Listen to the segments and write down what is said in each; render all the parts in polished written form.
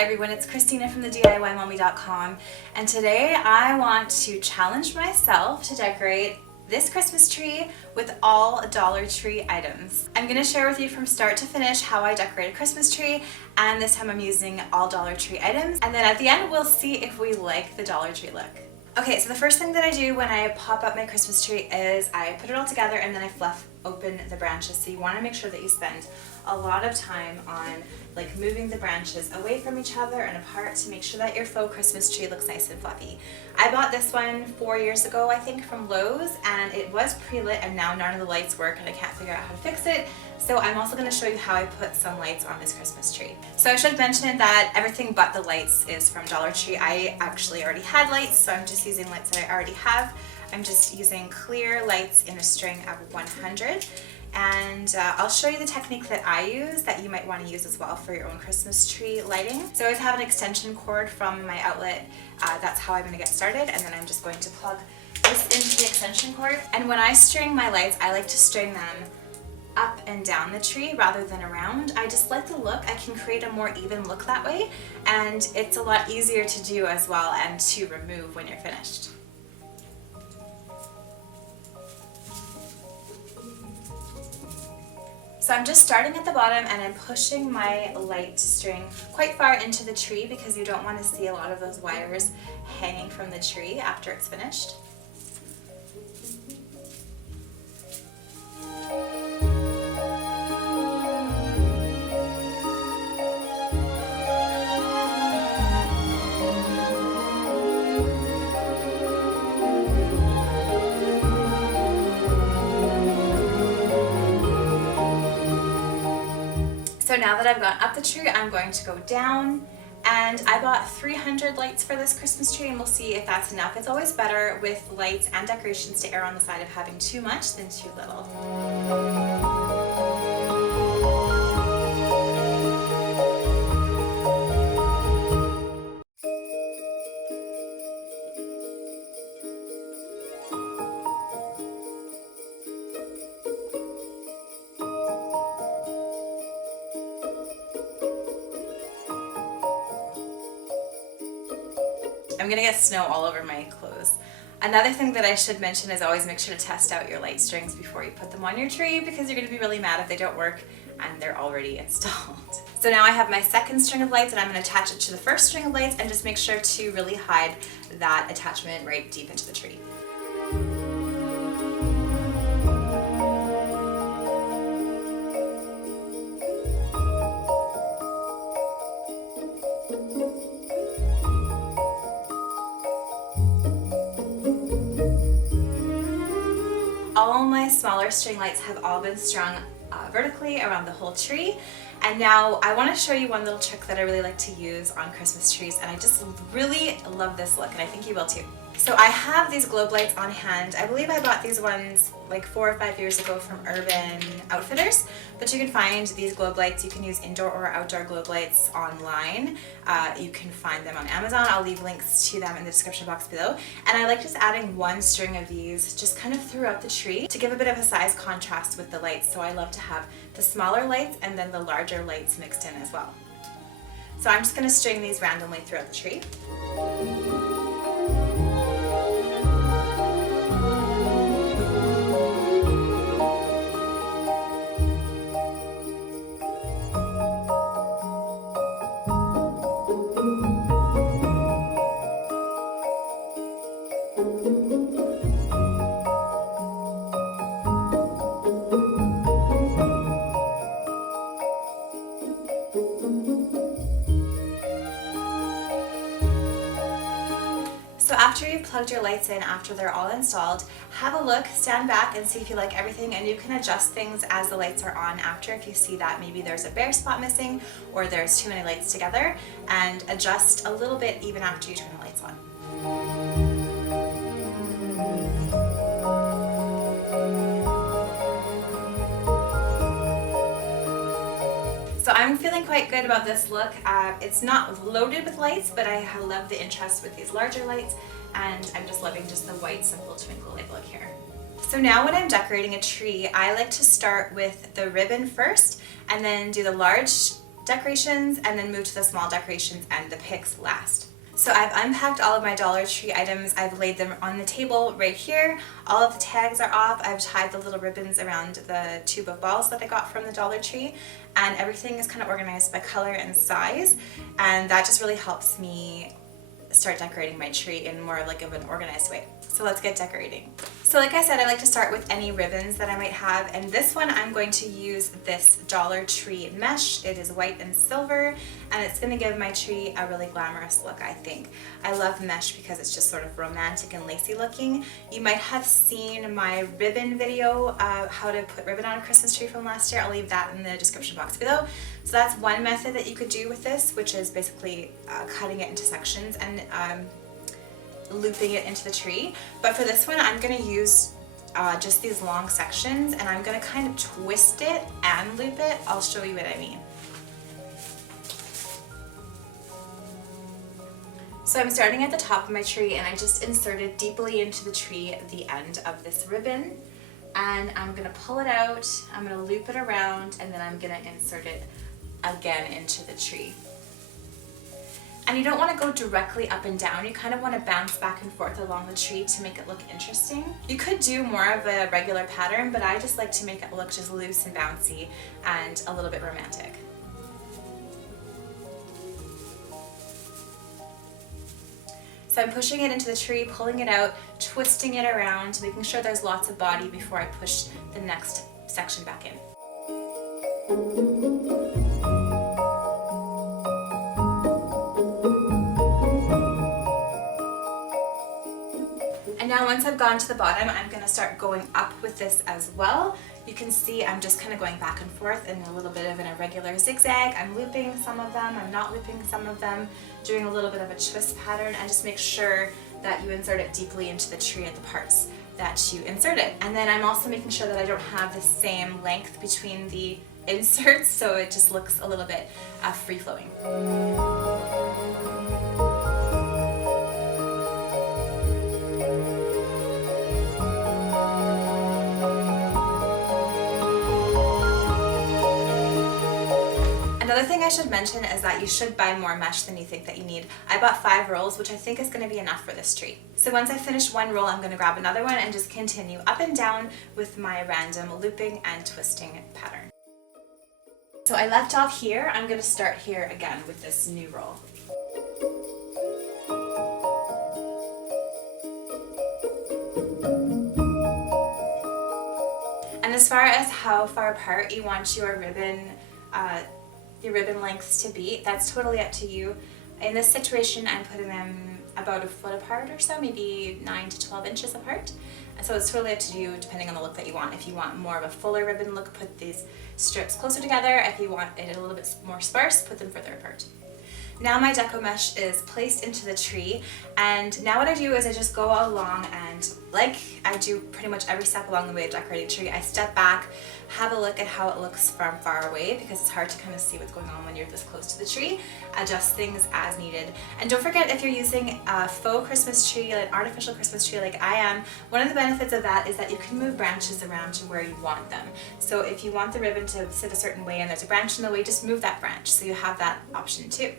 Hi everyone, it's Christina from the DIYmommy.com, and today I want to challenge myself to decorate this Christmas tree with all Dollar Tree items. I'm going to share with you from start to finish how I decorate a Christmas tree, and this time I'm using all Dollar Tree items, and then at the end we'll see if we like the Dollar Tree look. Okay, so the first thing that I do when I pop up my Christmas tree is I put it all together and then I fluff open the branches. So you want to make sure that you spend a lot of time on like moving the branches away from each other and apart to make sure that your faux Christmas tree looks nice and fluffy. I bought this one 4 years ago, I think, from Lowe's, and it was pre-lit and now none of the lights work and I can't figure out how to fix it. So I'm also going to show you how I put some lights on this Christmas tree. So I should mention that everything but the lights is from Dollar Tree. I actually already had lights, so I'm just using lights that I already have. I'm just using clear lights in a string of 100. And I'll show you the technique that I use that you might want to use as well for your own Christmas tree lighting. So I always have an extension cord from my outlet. That's how I'm going to get started, and then I'm just going to plug this into the extension cord. And when I string my lights, I like to string them up and down the tree rather than around. I just like the look. I can create a more even look that way, and it's a lot easier to do as well and to remove when you're finished. So I'm just starting at the bottom and I'm pushing my light string quite far into the tree because you don't want to see a lot of those wires hanging from the tree after it's finished. So now that I've gone up the tree, I'm going to go down, and I bought 300 lights for this Christmas tree, and we'll see if that's enough. It's always better with lights and decorations to err on the side of having too much than too little. I'm gonna get snow all over my clothes. Another thing that I should mention is always make sure to test out your light strings before you put them on your tree, because you're gonna be really mad if they don't work and they're already installed. So now I have my second string of lights and I'm gonna attach it to the first string of lights and just make sure to really hide that attachment right deep into the tree. All my smaller string lights have all been strung vertically around the whole tree, and now I want to show you one little trick that I really like to use on Christmas trees, and I just really love this look, and I think you will too. So I have these globe lights on hand. I believe I bought these ones like 4 or 5 years ago from Urban Outfitters, but you can find these globe lights. You can use indoor or outdoor globe lights online. You can find them on Amazon. I'll leave links to them in the description box below. And I like just adding one string of these just kind of throughout the tree to give a bit of a size contrast with the lights. So I love to have the smaller lights and then the larger lights mixed in as well. So I'm just going to string these randomly throughout the tree. So after you've plugged your lights in, after they're all installed, have a look, stand back and see if you like everything, and you can adjust things as the lights are on after if you see that maybe there's a bare spot missing or there's too many lights together, and adjust a little bit even after you turn the lights on. So I'm feeling quite good about this look. It's not loaded with lights, but I love the interest with these larger lights, and I'm just loving just the white simple twinkle light look here. So now when I'm decorating a tree, I like to start with the ribbon first and then do the large decorations and then move to the small decorations and the picks last. So I've unpacked all of my Dollar Tree items. I've laid them on the table right here. All of the tags are off. I've tied the little ribbons around the tube of balls that I got from the Dollar Tree, and everything is kind of organized by color and size, and that just really helps me start decorating my tree in more like of an organized way. So let's get decorating. So like I said, I like to start with any ribbons that I might have, and this one I'm going to use this Dollar Tree mesh. It is white and silver, and it's going to give my tree a really glamorous look, I think. I love mesh because it's just sort of romantic and lacy looking. You might have seen my ribbon video, how to put ribbon on a Christmas tree from last year. I'll leave that in the description box below. So that's one method that you could do with this, which is basically cutting it into sections and looping it into the tree. But for this one, I'm going to use just these long sections, and I'm going to kind of twist it and loop it. I'll show you what I mean. So I'm starting at the top of my tree, and I just inserted deeply into the tree the end of this ribbon, and I'm going to pull it out, I'm going to loop it around, and then I'm going to insert it again into the tree. And you don't want to go directly up and down, you kind of want to bounce back and forth along the tree to make it look interesting. You could do more of a regular pattern, but I just like to make it look just loose and bouncy and a little bit romantic. So I'm pushing it into the tree, pulling it out, twisting it around, making sure there's lots of body before I push the next section back in. And now once I've gone to the bottom, I'm going to start going up with this as well. You can see I'm just kind of going back and forth in a little bit of an irregular zigzag. I'm looping some of them, I'm not looping some of them, doing a little bit of a twist pattern, and just make sure that you insert it deeply into the tree at the parts that you insert it. And then I'm also making sure that I don't have the same length between the inserts, so it just looks a little bit free-flowing. Another thing I should mention is that you should buy more mesh than you think that you need. I bought 5 rolls, which I think is going to be enough for this tree. So once I finish one roll, I'm going to grab another one and just continue up and down with my random looping and twisting pattern. So I left off here, I'm going to start here again with this new roll. And as far as how far apart you want your ribbon lengths to be, that's totally up to you. In this situation, I'm putting them about a foot apart or so, maybe 9 to 12 inches apart. And so it's totally up to you depending on the look that you want. If you want more of a fuller ribbon look, put these strips closer together. If you want it a little bit more sparse, put them further apart. Now my deco mesh is placed into the tree, and now what I do is I just go along, and like I do pretty much every step along the way of decorating a tree, I step back, have a look at how it looks from far away because it's hard to kind of see what's going on when you're this close to the tree, adjust things as needed. And don't forget, if you're using a faux Christmas tree, an artificial Christmas tree like I am, one of the benefits of that is that you can move branches around to where you want them. So if you want the ribbon to sit a certain way and there's a branch in the way, just move that branch, so you have that option too.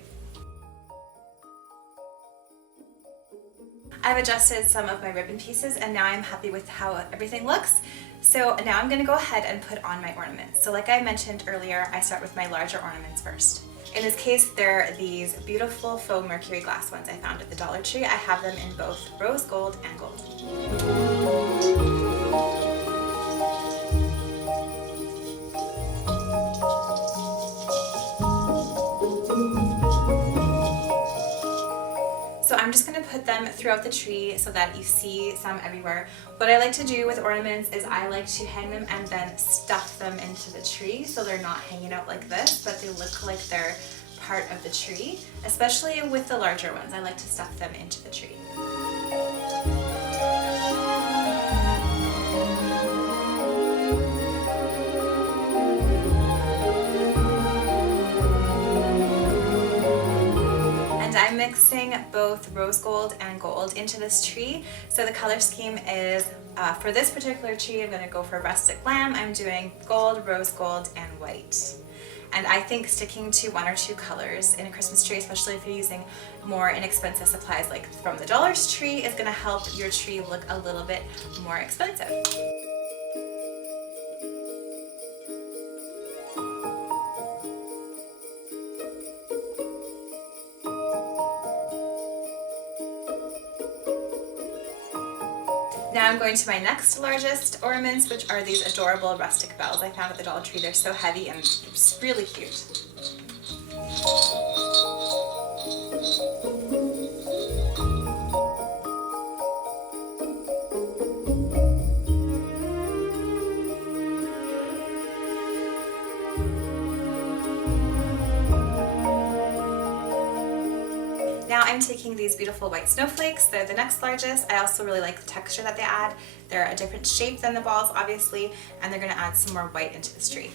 I've adjusted some of my ribbon pieces, and now I'm happy with how everything looks. So now I'm going to go ahead and put on my ornaments. So like I mentioned earlier, I start with my larger ornaments first. In this case, they're these beautiful faux mercury glass ones I found at the Dollar Tree. I have them in both rose gold and gold. So I'm just going to put them throughout the tree so that you see some everywhere. What I like to do with ornaments is I like to hang them and then stuff them into the tree so they're not hanging out like this, but they look like they're part of the tree. Especially with the larger ones, I like to stuff them into the tree. I'm mixing both rose gold and gold into this tree. So the color scheme is, for this particular tree, I'm going to go for rustic lamb. I'm doing gold, rose gold, and white. And I think sticking to one or two colors in a Christmas tree, especially if you're using more inexpensive supplies like from the Dollar Tree, is going to help your tree look a little bit more expensive. Now I'm going to my next largest ornaments, which are these adorable rustic bells I found at the Dollar Tree. They're so heavy and it's really cute. Now I'm taking these beautiful white snowflakes. They're the next largest. I also really like the texture that they add. They're a different shape than the balls, obviously, and they're going to add some more white into this tree.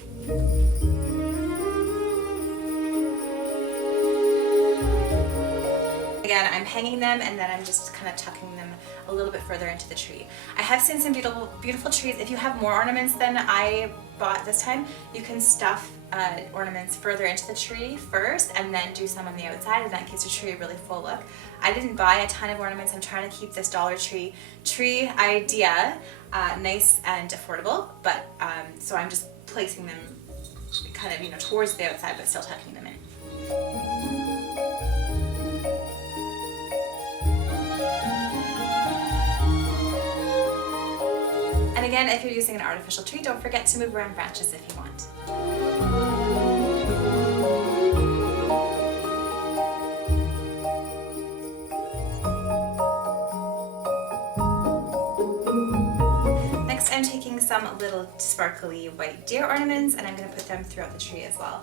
Again, I'm hanging them and then I'm just kind of tucking them a little bit further into the tree. I have seen some beautiful trees. If you have more ornaments than I bought this time, you can stuff ornaments further into the tree first and then do some on the outside, and that gives your tree a really full look. I didn't buy a ton of ornaments. I'm trying to keep this Dollar Tree idea nice and affordable, but so I'm just placing them kind of, you know, towards the outside but still tucking them in. And again, if you're using an artificial tree, don't forget to move around branches if you want. Next, I'm taking some little sparkly white deer ornaments and I'm going to put them throughout the tree as well.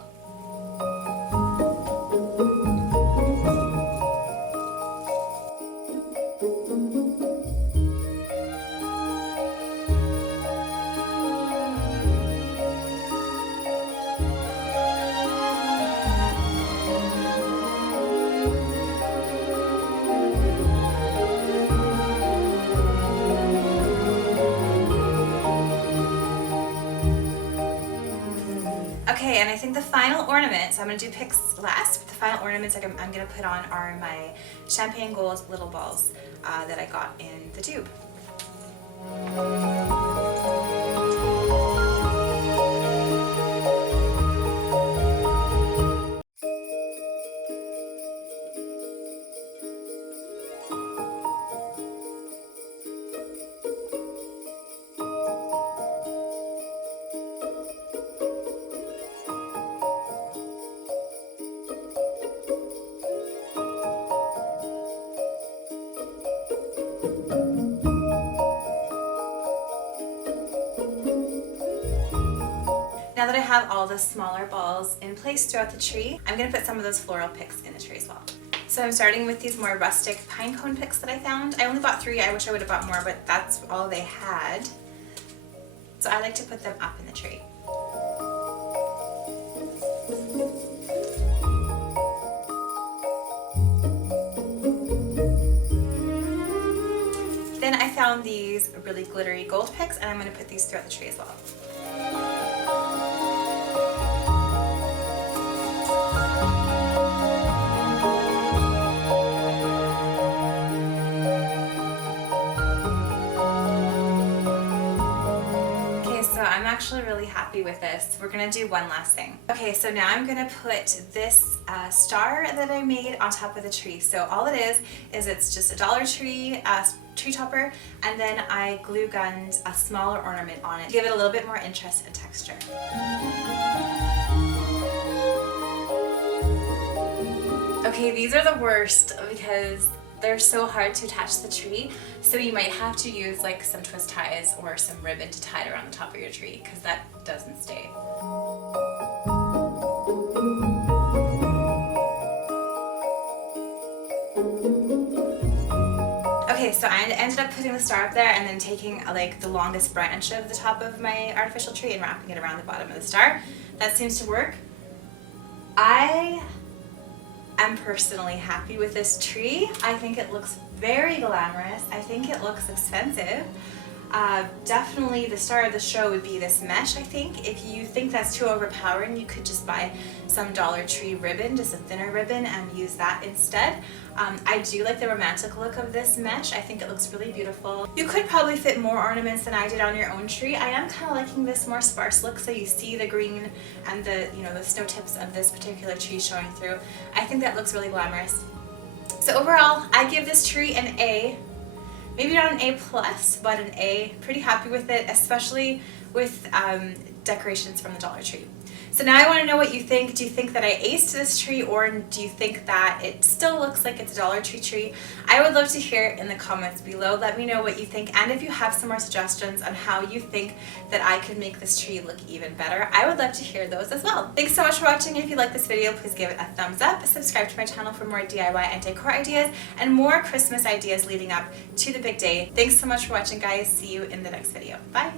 Okay, and I think the final ornament, so I'm going to do picks last, but the final ornaments I'm going to put on are my champagne gold little balls that I got in the tube. Now that I have all the smaller balls in place throughout the tree, I'm going to put some of those floral picks in the tree as well. So I'm starting with these more rustic pine cone picks that I found. I only bought 3, I wish I would have bought more, but that's all they had. So I like to put them up in the tree. Then I found these really glittery gold picks and I'm going to put these throughout the tree as well. I'm actually really happy with this. We're gonna do one last thing. Okay, so now I'm gonna put this star that I made on top of the tree. So all it is it's just a Dollar Tree tree topper, and then I glue gunned a smaller ornament on it to give it a little bit more interest and texture. Okay, these are the worst because they're so hard to attach to the tree, so you might have to use like some twist ties or some ribbon to tie it around the top of your tree because that doesn't stay. Okay, so I ended up putting the star up there and then taking like the longest branch of the top of my artificial tree and wrapping it around the bottom of the star. That seems to work. I'm personally happy with this tree. I think it looks very glamorous. I think it looks expensive. Definitely the star of the show would be this mesh, I think. If you think that's too overpowering, you could just buy some Dollar Tree ribbon, just a thinner ribbon, and use that instead. I do like the romantic look of this mesh. I think it looks really beautiful. You could probably fit more ornaments than I did on your own tree. I am kind of liking this more sparse look, so you see the green and the, the snow tips of this particular tree showing through. I think that looks really glamorous. So overall, I give this tree an A. Maybe not an A+, but an A. Pretty happy with it, especially with decorations from the Dollar Tree. So now I want to know what you think. Do you think that I aced this tree, or do you think that it still looks like it's a Dollar Tree tree? I would love to hear it in the comments below. Let me know what you think, and if you have some more suggestions on how you think that I could make this tree look even better, I would love to hear those as well. Thanks so much for watching. If you like this video, please give it a thumbs up. Subscribe to my channel for more DIY and decor ideas and more Christmas ideas leading up to the big day. Thanks so much for watching, guys. See you in the next video. Bye!